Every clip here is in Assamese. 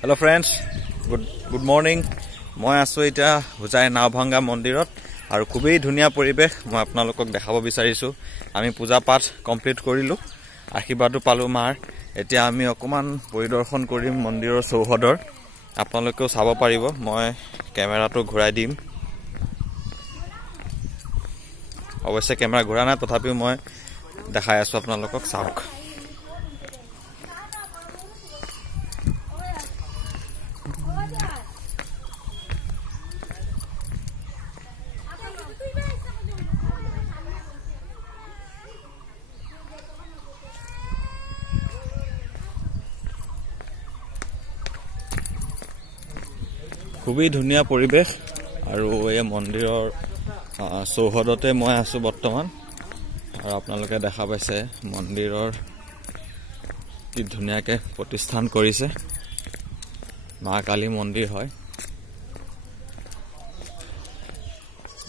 Hello friends, good morning. মই আছো এটা হুজাই নাওভাঙ্গা মন্দিৰত আৰু খুবেই ধুনীয়া পৰিবেশ মই আপোনালোকক দেখাব বিচাৰিছো। আমি পূজা পাঠ কমপ্লিট কৰিলো, আশীৰ্বাদও পালো মাৰ। এতিয়া আমি অকমান পৰিদৰ্শন কৰিম মন্দিৰৰ চৌহদৰ। আপোনালোকেও চাব পাৰিব। মই কেমেৰাটো ঘূৰাই দিম। অৱশ্যে কেমেৰা ঘূৰা নাই, তথাপিও মই দেখাই আছো আপোনালোকক চাওক। খুবেই ধুনীয়া পৰিবেশ আৰু এই মন্দিৰৰ চৌহদতে মই আছো বৰ্তমান। আৰু আপোনালোকে দেখা পাইছে মন্দিৰৰ কি ধুনীয়াকে প্ৰতিষ্ঠান কৰিছে। মা কালী মন্দিৰ হয়,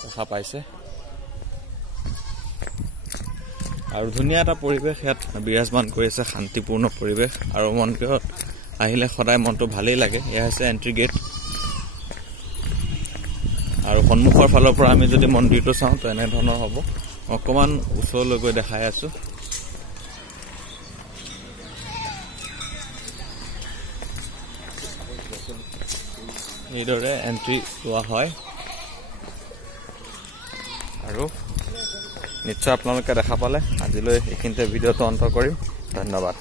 দেখা পাইছে। আৰু ধুনীয়া এটা পৰিবেশ ইয়াত বিৰাজমান কৰিছে, শান্তিপূৰ্ণ পৰিবেশ। আৰু মন্দিৰত আহিলে সদায় মনটো ভালেই লাগে। এয়া হৈছে এন্ট্ৰি গেট। আৰু সন্মুখৰ ফালৰ পৰা আমি যদি মন্দিৰটো চাওঁ তো এনে ধৰণৰ হ'ব। অকমান ওচৰলৈ গৈ দেখাই আছো। এইদৰে এন্ট্ৰি লোৱা হয় আৰু নিশ্চয় আপোনালোকে দেখা পালে। আজিলৈ এইখিনিতে ভিডিঅ'টো অন্ত কৰিম। ধন্যবাদ।